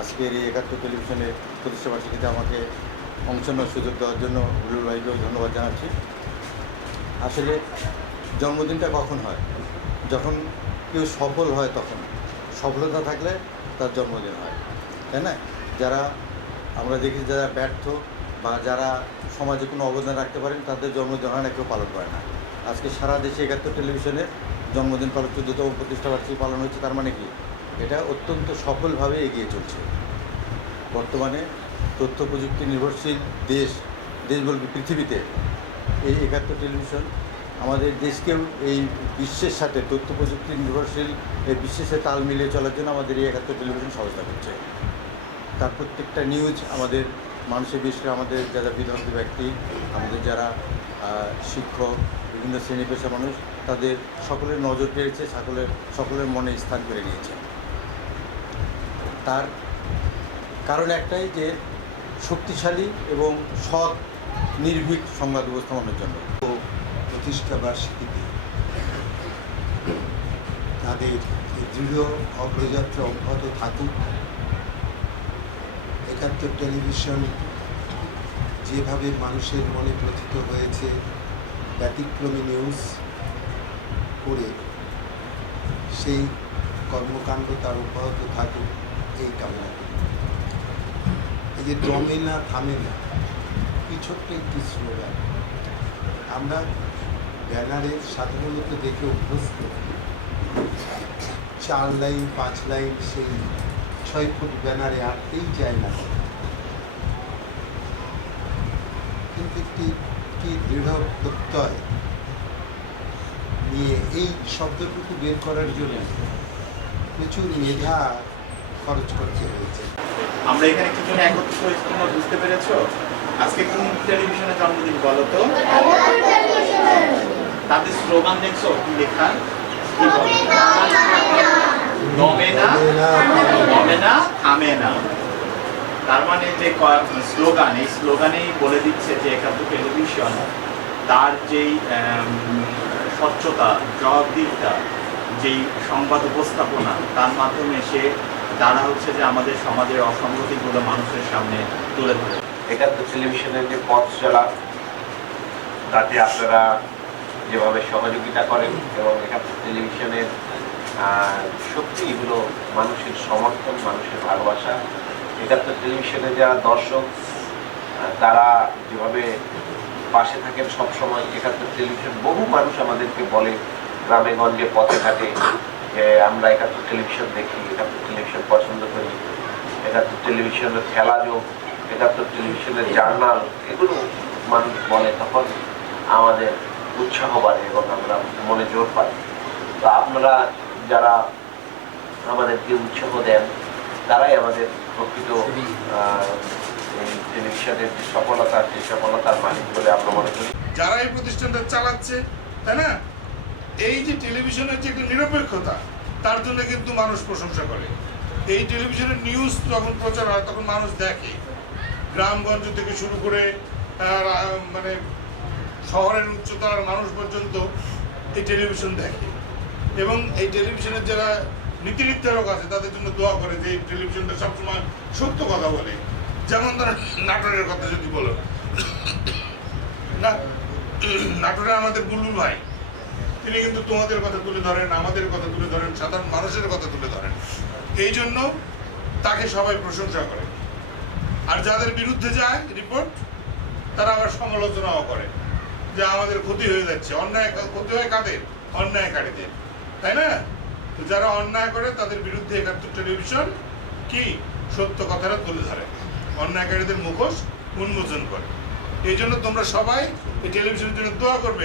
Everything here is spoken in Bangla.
আজকের এই ৭১ টেলিভিশনের প্রতিষ্ঠাবার্ষিকীতে আমাকে অংশ নেওয়ার সুযোগ দেওয়ার জন্য বুলবুল ভাইকেও ধন্যবাদ জানাচ্ছি। আসলে জন্মদিনটা কখন হয়? যখন কেউ সফল হয় তখন, সফলতা থাকলে তার জন্মদিন হয়, তাই না? যারা আমরা দেখি যারা ব্যর্থ বা যারা সমাজে কোনো অবদান রাখতে পারেন তাদের জন্মদিন হয় না, কেউ পালন করে না। আজকে সারা দেশে ৭১ টেলিভিশনের জন্মদিন পালন ১৪তম প্রতিষ্ঠাবার্ষিকী পালন হচ্ছে। তার মানে কি? এটা অত্যন্ত সফলভাবে এগিয়ে চলছে। বর্তমানে তথ্য প্রযুক্তি নির্ভরশীল দেশ বলতে পৃথিবীতে এই ৭১ টেলিভিশন আমাদের দেশকেও এই বিশ্বের সাথে তথ্য প্রযুক্তি নির্ভরশীল এই বিশ্বের সাথে তাল মিলিয়ে চলার জন্য আমাদের এই ৭১ টেলিভিশন সংস্থা করছে। তার প্রত্যেকটা নিউজ আমাদের মানুষের, বিশেষ করে আমাদের যারা বিধর্মী ব্যক্তি, আমাদের যারা শিক্ষক, বিভিন্ন শ্রেণী পেশা মানুষ, তাদের সকলের নজর কেড়েছে, সকলের মনে স্থান করে নিয়েছে। তার কারণ একটাই যে শক্তিশালী এবং সৎ নির্ভীক সংবাদ উপস্থাপনের জন্য। প্রতিষ্ঠা বার্ষিকীতে তাদের দৃঢ় অগ্রযাত্রা অব্যাহত থাকুক। ৭১ টেলিভিশন যেভাবে মানুষের মনে প্রথিত হয়েছে ব্যতিক্রমী নিউজ করে, সেই কর্মকাণ্ড তার অব্যাহত থাকুক এই কামনা করি। এই যে দমে না থামে না, কি ছোট্ট একটি স্লোগান আমরা ব্যানারে সাধারণত দেখে অভ্যস্ত। ৪ লাইন ৫ লাইন সেই ৬ ফুট ব্যানারে আঁকতেই যায় না, কিন্তু একটি দৃঢ় প্রত্যয় নিয়ে এই শব্দটুকু বের করার জন্য প্রচুর মেধা খরচ করতে হয়েছে। আমরা এখানে কি জন্য একত্রিত হয়েছি তোমরা বুঝতে পেরেছো? আজকে কোন টেলিভিশনের জন্মদিন বলো তো? তাদের স্লোগান দেখছো কি লেখা? দমে না থামে না। তার মানে যে স্লোগান, এই স্লোগানেই বলে দিচ্ছে যে ৭১ টেলিভিশন তার যেই স্বচ্ছতা, জবাবদিহিতা, যেই সংবাদ উপস্থাপনা, তার মাধ্যমে সে তারা হচ্ছে যে আমাদের সমাজের অসঙ্গতিগুলো মানুষের সামনে তুলে ধরে। ৭১ টেলিভিশনের যে পথ চলা, তাতে আপনারা যেভাবে সহযোগিতা করেন এবং ৭১ টেলিভিশনের সত্যি এগুলো মানুষের সমর্থন, মানুষের ভালোবাসা। ৭১ টেলিভিশনের যারা দর্শক তারা যেভাবে পাশে থাকেন সবসময়। ৭১ টেলিভিশন, বহু মানুষ আমাদেরকে বলে গ্রামে গঞ্জে পথে ঘাটে যে আমরা ৭১ টেলিভিশন দেখি, ৭১ টেলিভিশন পছন্দ করি, ৭১ টেলিভিশনের খেলা যোগ, ৭১ টেলিভিশনের জার্নাল, এগুলো মানুষ বলে, তখন আমাদের উৎসাহ বাড়ে এবং আমরা মনে জোর পাই। তো আপনারা যারা আমাদেরকে উৎসাহ দেন তারাই আমাদের প্রকৃত টেলিভিশনের যে সফলতা, সেই সফলতার মালিক বলে আমরা মনে করি। যারা এই প্রতিষ্ঠানটা চালাচ্ছে, তাই না, এই যে টেলিভিশনের যে একটা নিরপেক্ষতা, তার জন্য কিন্তু মানুষ প্রশংসা করে। এই টেলিভিশনের নিউজ যখন প্রচার হয় তখন মানুষ দেখে, গ্রামগঞ্জ থেকে শুরু করে মানে শহরের উচ্চতার মানুষ পর্যন্ত এই টেলিভিশন দেখে। এবং এই টেলিভিশনের যারা নীতি নির্ধারক আছে তাদের জন্য দোয়া করে যে এই টেলিভিশনটা সবসময় সত্য কথা বলে। যেমন ধরেন নাটোরের কথা যদি বলো, নাটোরে আমাদের বুলবুল ভাই, তিনি কিন্তু তোমাদের কথা তুলে ধরেন, আমাদের কথা তুলে ধরেন, সাধারণ মানুষের কথা তুলে ধরেন। এই জন্য তাকে সবাই প্রশংসা করে। আর যাদের বিরুদ্ধে যায় রিপোর্ট, তারা আবার সমালোচনাও করে যে আমাদের ক্ষতি হয়ে যাচ্ছে। অন্যায় ক্ষতি হয় কাদের? অন্যায়কারীদের, তাই না? তো যারা অন্যায় করে তাদের বিরুদ্ধে ৭১ টেলিভিশন কি সত্য কথাটা তুলে ধরে, অন্যায়কারীদের মুখোশ উন্মোচন করে। এই জন্য তোমরা সবাই এই টেলিভিশনের জন্য দোয়া করবে।